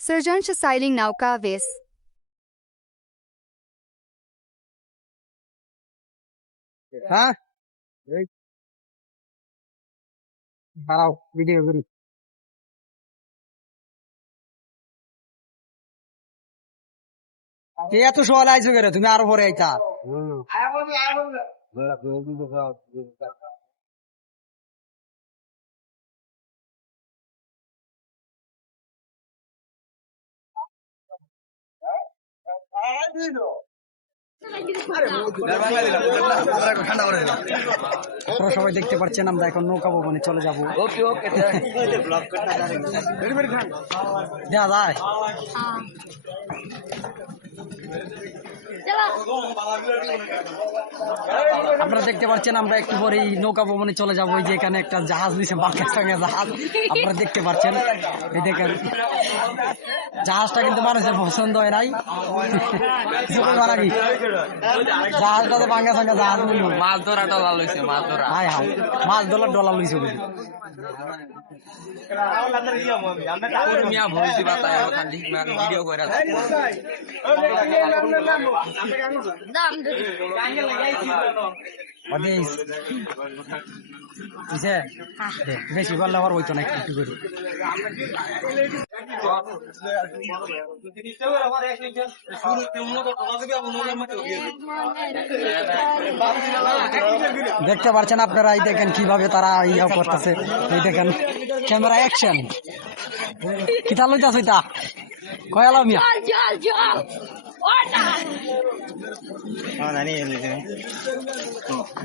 Surgeon sailing nauka ves. হ্যাঁ এই দাঁড়াও ভিডিও করি এত সকালে আইছো কেন তুমি আরো পরে আইতা আপনারা সবাই দেখতে পাচ্ছেন আমরা এখন নৌকা ভবনে চলে যাবো দেখা যায় আপনারা দেখতে পাচ্ছেন আমরা একটু পরে নৌকা ভবনে চলে যাবো এই যে এখানে একটা জাহাজ নিচে বাঁকের সঙ্গে জাহাজ আপনারা দেখতে পাচ্ছেন এই দেখেন জাহাজটা কিন্তু মানুষের পছন্দ হয় নাই জাহাজটা তো বাঙ্গা সঙ্গে জাহাজ নিল মাছ ধরা ডলা লইছে মাছ ধরা হাই হাই মাছ ধরার ডলার লইছে মিয়া ভুল দিবা তাই ওখান থেকে ভিডিও করে বেশি করলে আবার হইতো না একটু করে দেখতে পাচ্ছেন আপনারা এই দেখেন কিভাবে তারা ইয়া করতেছে এই দেখেন ক্যামেরা অ্যাকশন কিতা লইতাছ এটা কয়ালা মিয়া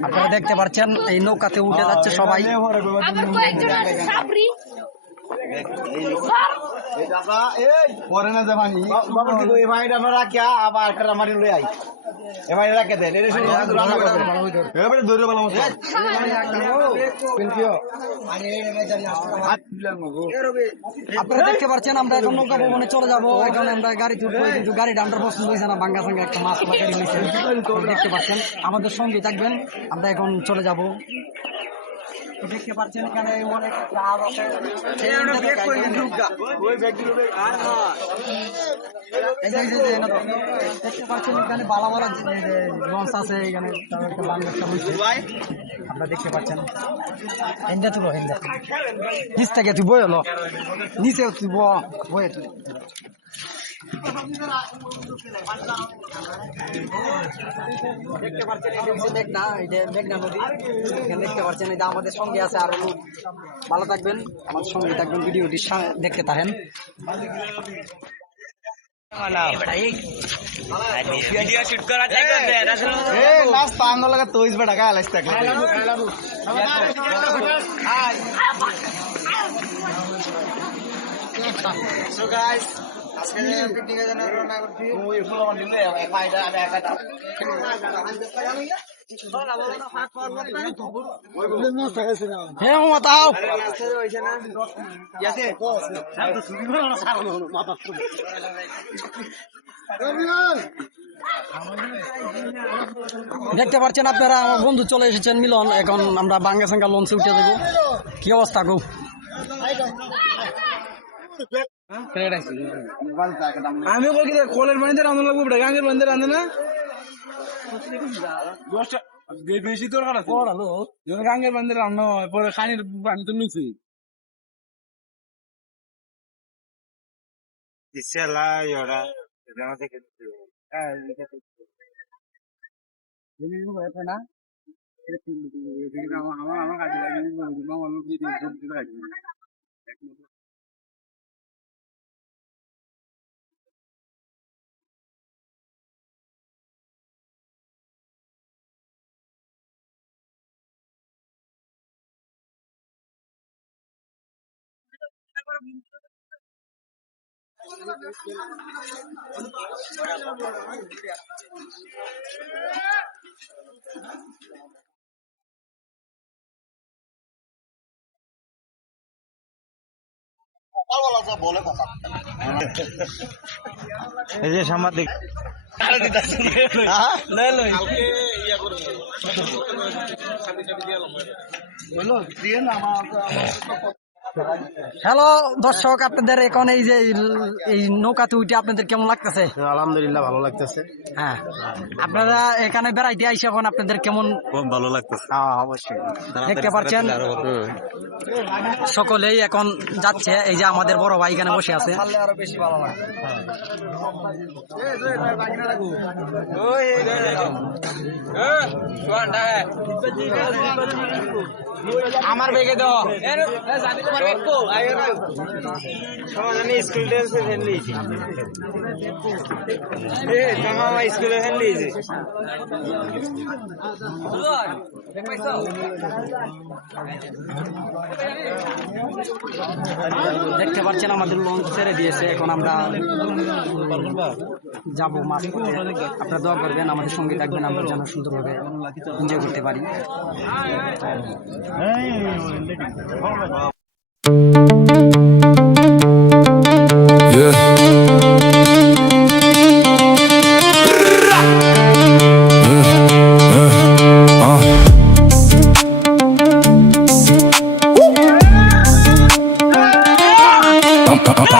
আপনারা দেখতে পাচ্ছেন এই নৌকাতে উঠে যাচ্ছে সবাই পরে না যাবানি এই ভাইটা আমরা রাখিয়া আবার একটা মারি লই আই এ ভাই রাখে দেন এর শুধু রান্না করবে এবারে ধরে বলা মত আপনারা দেখতে পাচ্ছেন আমরা এখন নৌকা ভবনে চলে যাবো এখন আমরা গাড়ি তুলবো কিন্তু গাড়িটা আমরা পছন্দ হয়েছে না ভাঙ্গা সঙ্গে একটা মাছ গাড়ি নিয়েছে দেখতে পাচ্ছেন আমাদের সঙ্গে থাকবেন আমরা এখন চলে যাবো দেখতে পাচ্ছেন এখানে অনেক জাহাজ আছে দেখতে পাচ্ছেন এখানে বালা বালা লঞ্চ আছে এখানে আপনারা দেখতে পাচ্ছেন হেন্দা তুলো হেন্দা নিচ থেকে তুই বই হলো নিচে তুই বয়ে তুই দেখতে পাচ্ছেন এটা হচ্ছে মেঘনা এটা মেঘনা নদী এখানে দেখতে পাচ্ছেন এটা আমাদের সঙ্গে আছে আর ভালো থাকবেন আমাদের সঙ্গে থাকবেন ভিডিওটি দেখতে থাকেন ভিডিও শুট করা থাকে এ লাস্ট পাঙ্গ লাগা তোইস বেটা গায় লাস্ট থাকলে সো গাইস আজকে পিকনিকের জন্য রওনা করছি ওই ফুল মন্ডি নে এক মাইটা আমি একাটা হ্যাঁ মাতাও দেখতে পাচ্ছেন আপনারা আমার বন্ধু চলে এসেছেন মিলন এখন আমরা বাঙ্গা সাঙ্গা লঞ্চে উঠে দেবো কি অবস্থা গো আমি বলি কোলের বানিতে রান্না লাগবে বেটা গাঙ্গের বানিতে রান্না না বেশি তোর কাটা পড়ালো গাঙ্গের বানিতে রান্না হয় পরে খানির বানি তো লুচি এই যে সাংবাদিক হ্যালো দর্শক, আপনাদের এখন এই যে এই নৌকাতে উঠে আপনাদের কেমন লাগতেছে? আলহামদুলিল্লাহ ভালো লাগতেছে। হ্যাঁ, আপনারা এখানে বেড়াইতে আইসে এখন আপনাদের কেমন? খুব ভালো লাগতেছে। অবশ্যই দেখতে পাচ্ছেন সকলেই এখন যাচ্ছে। এই যে আমাদের বড় ভাই এখানে বসে আছে। আরো বেশি ভালো লাগে। আমার বেগে দাও স্কুল ড্রেসে ফেললি মামা স্কুলে ফেললি দেখতে পাচ্ছেন আমাদের লঞ্চ ছেড়ে দিয়েছে। এখন আমরা যাবো মাছ ধরতে। আপনারা দোয়া করবেন, আমাদের সঙ্গে থাকবেন, আমরা যেন সুন্দরভাবে এনজয় করতে পারি।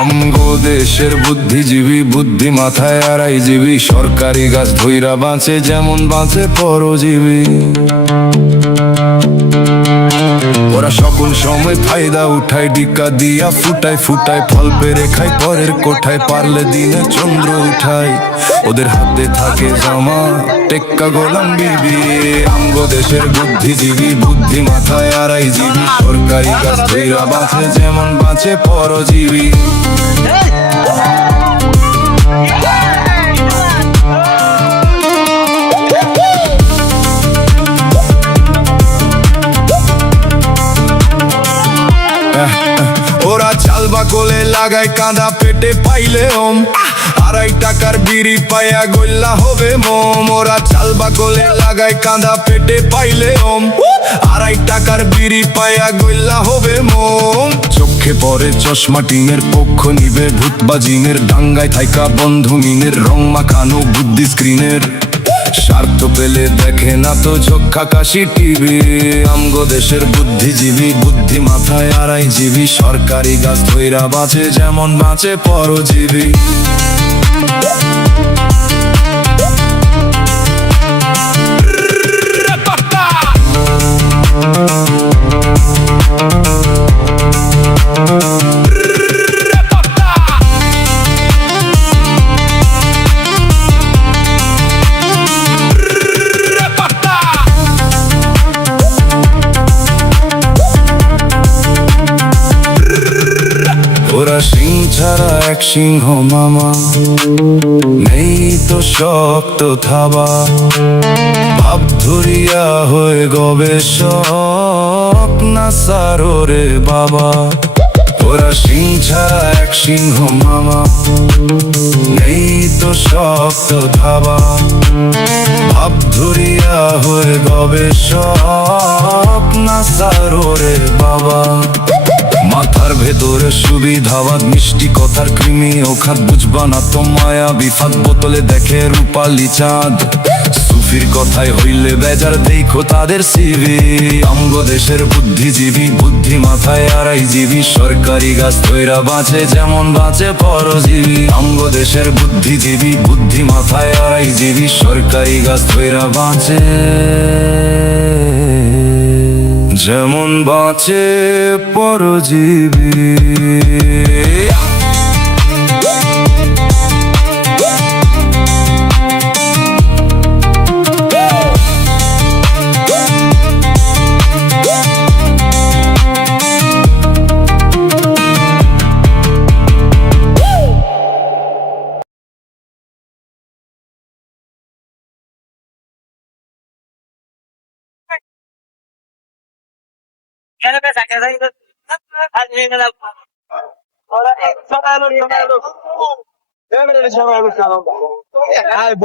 আমগো দেশের বুদ্ধিজীবী, বুদ্ধি মাথায় আড়াইজীবী, সরকারি গাছ ধইরা বাঁচে যেমন বাঁচে পরজীবী। ওরা সকল সময় ফায়দা উঠায়, ডিকা দিয়া ফুটায় ফুটায়, ফল পেরে খায় পরের কোঠায়, পারলে দিনে চন্দ্র উঠায়, ওদের হাতে থাকে জামা টেক্কা গোলাম বিবি। আমগো দেশের বুদ্ধিজীবী, বুদ্ধি মাথায় আড়াইজীবী, সরকারি গাছ ধইরা বাঁচে যেমন বাঁচে পরজীবী। ওরা চাল বা কোলে লাগায় কাঁদা পেটে পাইলে ওম, 2.5 টাকার বিড়ি পায়া গল্লা হবে মোম। ওরা চাল বা কোলে লাগায় কাঁদা পেটে পাইলে ওম, 2.5 টাকার বিড়ি পায়া গল্লা হবে মোম। চোখে পরে চশমা টিনের পক্ষ নিবে ভূতবাজিনের, ডাঙ্গায় থাইকা বন্ধু মিনের, রং মাখানো বুদ্ধি স্ক্রিনের, স্বার্থ পেলে দেখে না তো ঝোঁকা কাশি টিভি। আমগো দেশের বুদ্ধিজীবী, বুদ্ধি মাথায় আড়াইজীবী, সরকারি গাছ ধইরা বাঁচে যেমন বাঁচে পরজীবী। ওরা সিং ছাড়া এক সিংহ মামা, নেই তো শক্ত থাবা, ভাব ধরিয়া হয়ে গবেষক না সারোরে বাবা। ওরা সিং ছাড়া এক সিংহ মামা, নেই তো শক্ত থাবা, ভাব ধরিয়া হয়ে গবেষক না সারোরে বাবা। মাথার ভেতরে সুবিধাবাদ, মিষ্টি কথার কৃমি ওখাত, বুঝবা না তো মায়া বিফাত, বোতলে দেখে রূপালি চাঁদ, সুফির কথায় হইলে বেজার দেখো তাদের সিভি। আমগো দেশের বুদ্ধিজীবী, বুদ্ধি মাথায় আড়াইজীবী, সরকারি গাছ ধইরা বাঁচে যেমন বাঁচে পরজীবী। আমগো দেশের বুদ্ধিজীবী, বুদ্ধি মাথায় আড়াইজীবী, সরকারি গাছ ধইরা বাঁচে যেমন বাঁচে পরজীবী।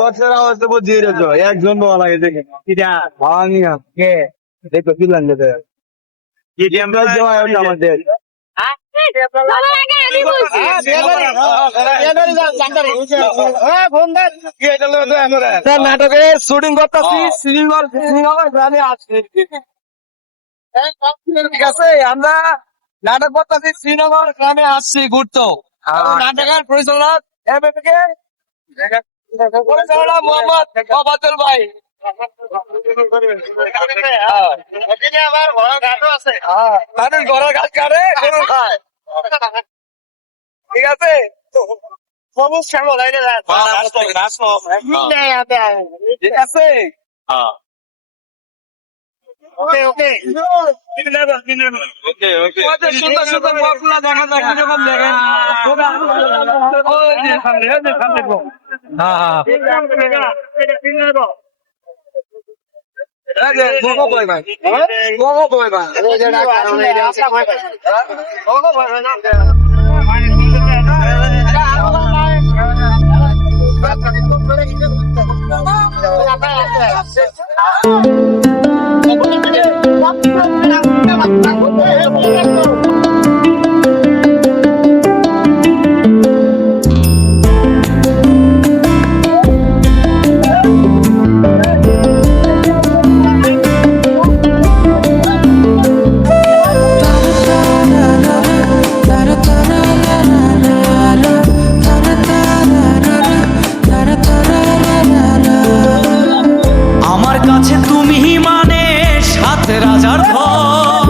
বছর অবস্থা বুঝিয়ে রেছো, একজন বলা লাগে দেখে দেখো কি লাগবে আমাদের নাটকে শুটিং করতেছি, আমি আসছি। ঠিক আছে, আমরা নাটক করতেছি শ্রীনগর গ্রামে আসছি ঘুরতো নাটকের পরিচালক পরিচালনা মোহাম্মদ মোহাম্মদুল ভাই। মানুষ ঘরের কাজ করে গরু খায়। ঠিক আছে ঠিক আছে সুন্দর সুন্দর বকগুলা দেখা যায় যখন দেখেন আমার কাছে তুমি মানে সাত রাজার ধন,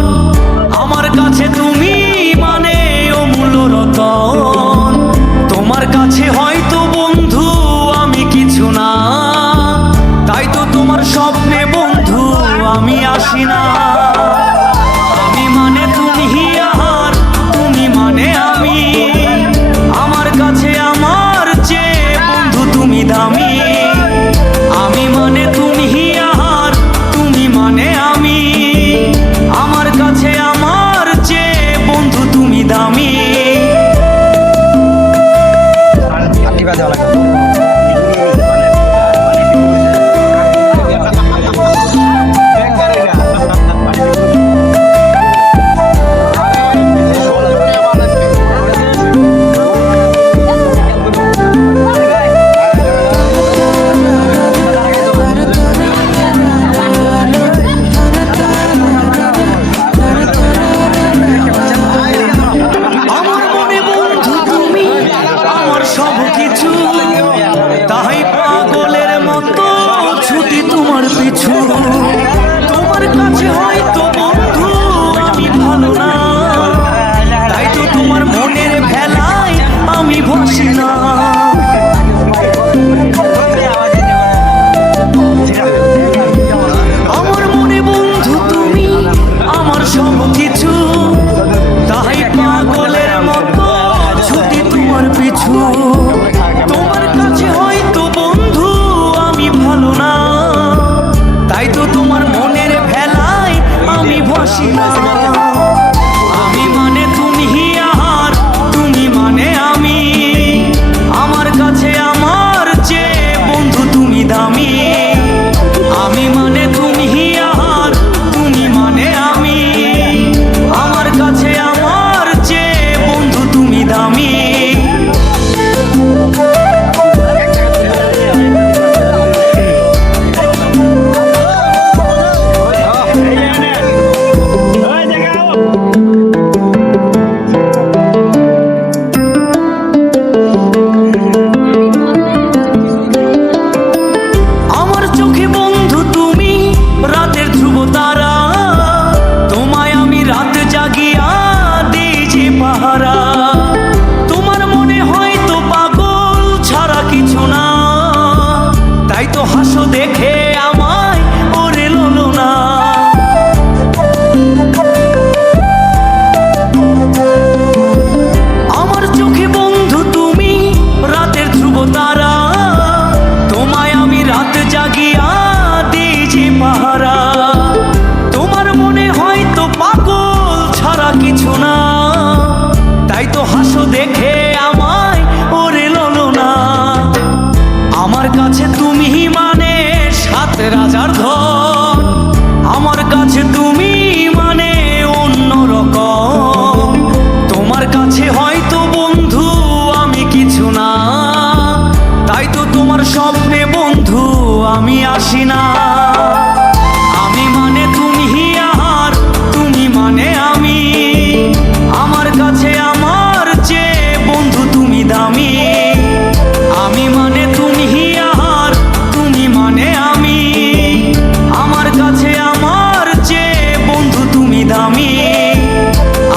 দামি,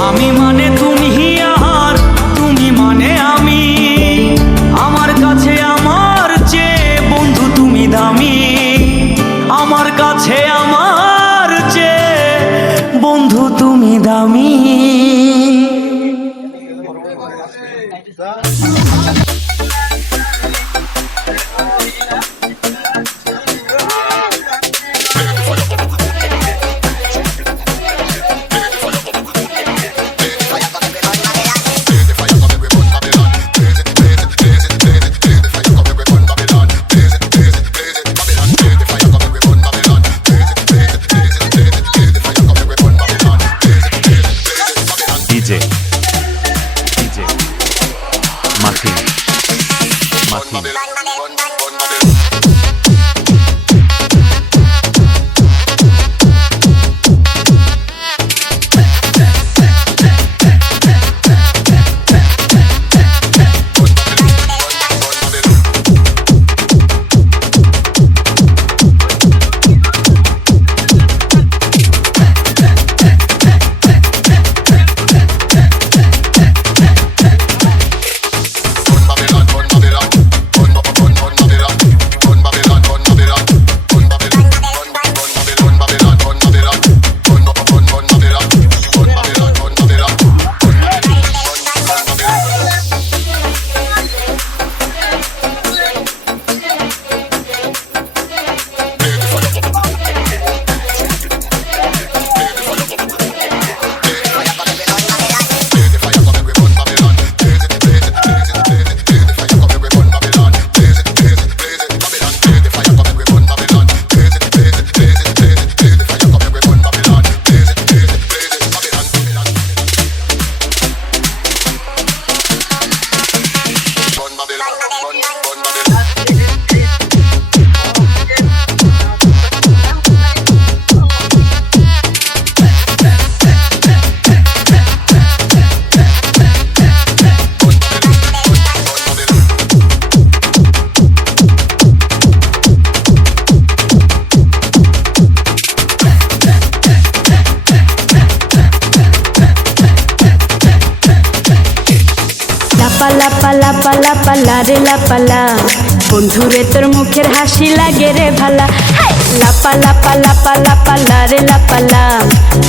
আমি মানে তুমি আর তুমি মানে আমি। আমার কাছে আমার চেয়ে বন্ধু তুমি দামি, আমার কাছে আমার চেয়ে বন্ধু তুমি দামি। DJ Martin লাপালা পালা পালা পালা রে লাপালা, বন্ধুরে তোর মুখের হাসি লাগে রে ভালা। লাপালা পালা পালা পালা রে লাপালা,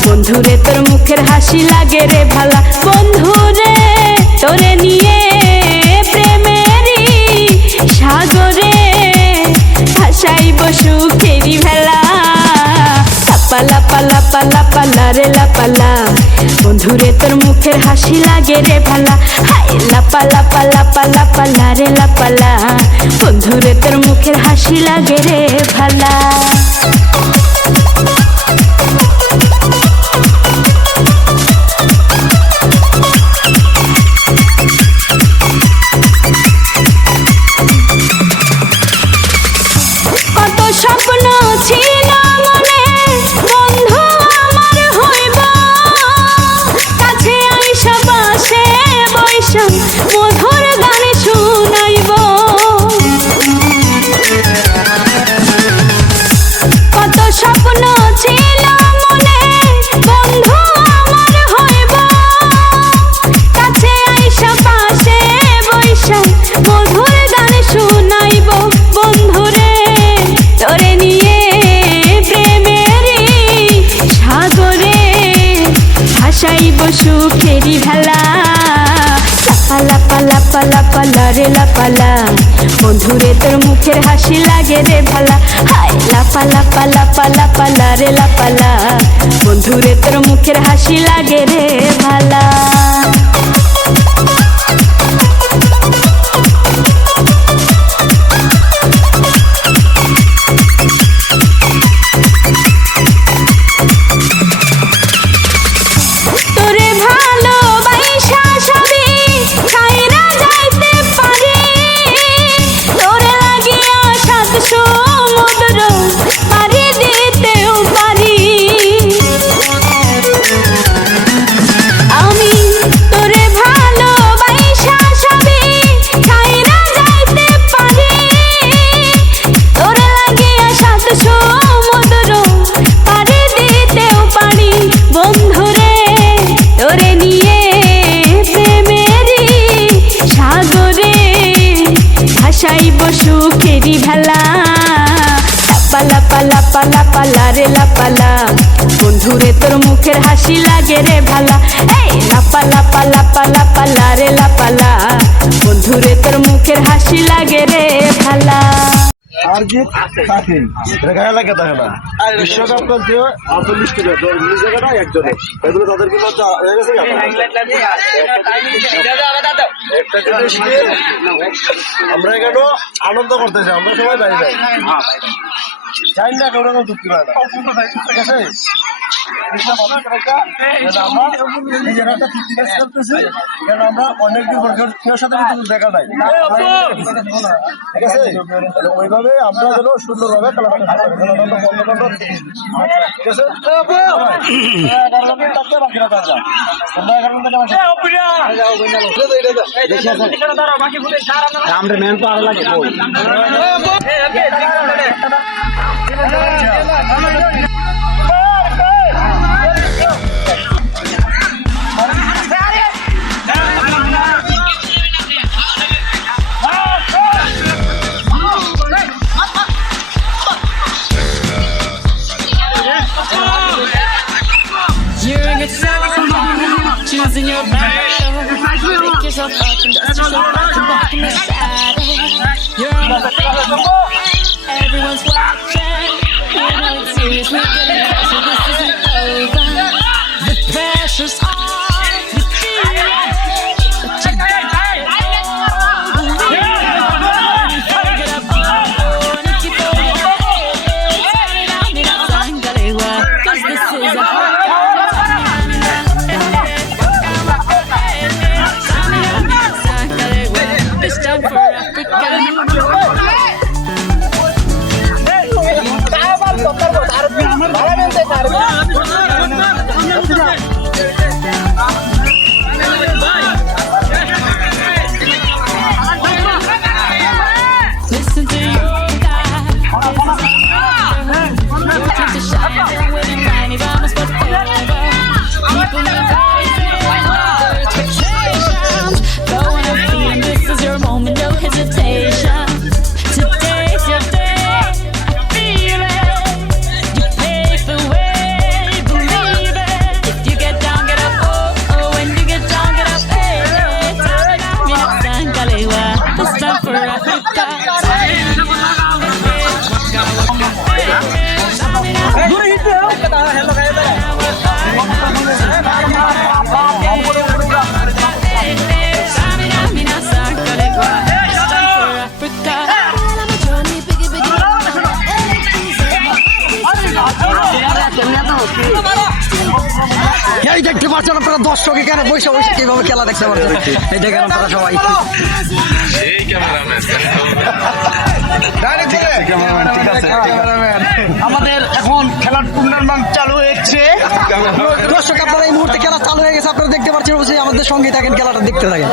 বন্ধুরে তোর মুখের হাসি লাগে রে ভালা। বন্ধুরে তোরে নিয়ে প্রেমেরই সাগরে ভাসাইব সুখেরি ভেলা। লাপালা পালা পালা পালা রে লাপালা, বন্ধুরে তোর মুখের হাসি লাগে রে ভালা। লাপালা পালা পালা পালা রে লাপালা, বন্ধুরে তোর মুখের হাসি লাগে রে ভালা। কত স্বপ্ন ছিল মনে, বন্ধু আমার হইব, কাছে আইসা পাশে বৈশা মধুর গান শুনাইব। কত স্বপ্ন ছিল মনে, বন্ধু আমার হইব, কাছে আইসা পাশে বৈশা মধুর গান শুনাইব। বন্ধুরে তোরে নিয়ে প্রেমেরই সাগরে ভাসাইব সুখেরি ভেলা। লাপালা পালা পালা রে লাপালা, বন্ধুরে তোর মুখের হাসি লাগে রে ভালা। লাপালা পালা পালা পালা রে লাপালা, বন্ধুরে তোর মুখের হাসি লাগে রে ভালা। তোরে ভালোবাসা সবই ছাইরা যাইতে পারি, তোরে লাগিয়া সাত সমুদ্র পাড়ি দিতেও পারি। আমি সুখেরই ভেলা লাপা লাপা লাপা লাপা রে লাপালা বন্ধুরে তোর মুখের হাসি লাগে রে ভালা এই লাপা লাপা লাপা লাপা রে লাপালা বন্ধুরে তোর মুখের হাসি লাগে রে ভালা আর কি সাকিন এটা গায়ে লাগে থাকে না বিশ্বকাপ খেলতে 48 টি দল নিজ জায়গাটা একজনে এগুলো তাদের কি লজ্জা হয়ে গেছে একটা জিনিস কি আমরা এখানে আনন্দ করতেছি আমরা সবাই বাইরে যাই চাই না কেউ কোনো যুক্তি পায় না ঠিক আছে আমরা অনেকদিন সাথে দেখা নাই ঠিক আছে ওইভাবে আমরা যেন সুন্দরভাবে আমরা মেন তো আরো লাগে Choosing your battle, pick yourself up and dust yourself off and walk in the saddle. You're on the floor, everyone's watching. You know it's serious, we're getting closer, this isn't over. The pressure's on, you feel it, but you got it all. Believe it, get up, and if you throw it away, turn it on, you're not saying galewa, 'cause this is a hard time. It's time for Africa. Listen to your God. Your time to shine with him, tiny vamos forever. People need expectations. Go on and feel this is your moment, no hesitation. Today's your day, I feel it. You pave the way, believe it. If you get down, get up, oh, oh. When you get down, get up, hey, hey. This time for Africa. এই দেখতে পাচ্ছেন আপনারা দর্শক এখানে বসে বসে কিভাবে খেলা দেখতে পাচ্ছেন এই দেখেন আপনারা সবাই আমাদের এখন খেলার টুর্নামেন্ট চালু হচ্ছে দর্শক আপনারা এই মুহূর্তে খেলা চালু হয়ে গেছে আপনারা দেখতে পাচ্ছেন অবশ্যই আমাদের সঙ্গে থাকেন খেলাটা দেখতে থাকেন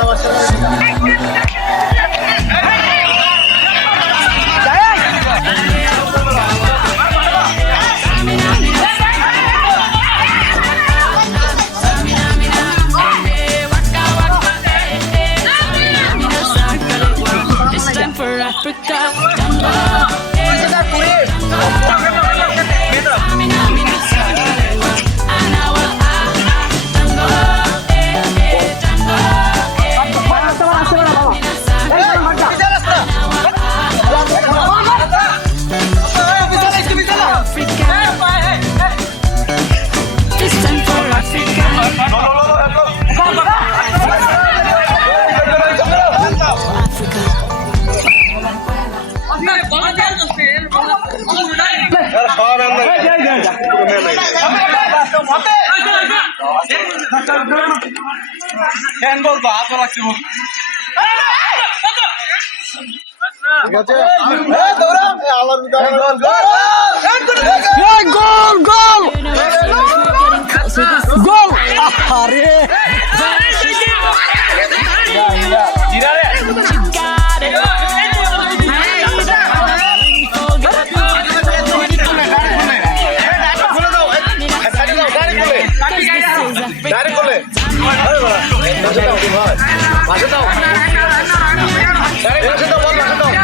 It's time for Africa. It's time for Africa. গোল গোল গোল আরে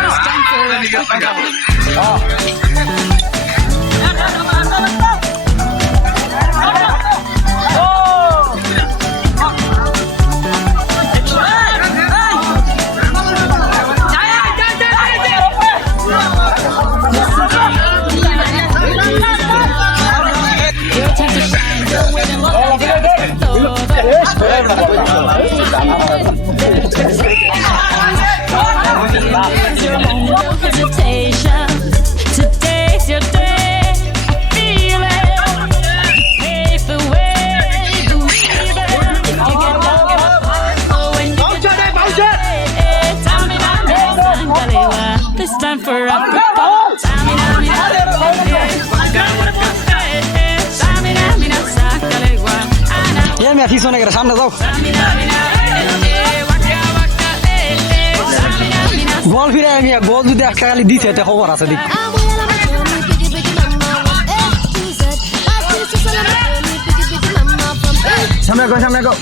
It's time for Your time to shine, go in and look no hesitation. Today's your day. I feel it. Pave the way. Believe it. If you get down, get up. Oh, when you get down, this time for Africa. মিয়া পিছনে গেলে সামনে যাও বল ফিরে মিয়া বল যদি একটা খালি দিছে এটা খবর আছে দিক সামনে গো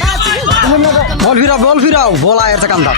বল ফিরাও বল আয়ের কান্দা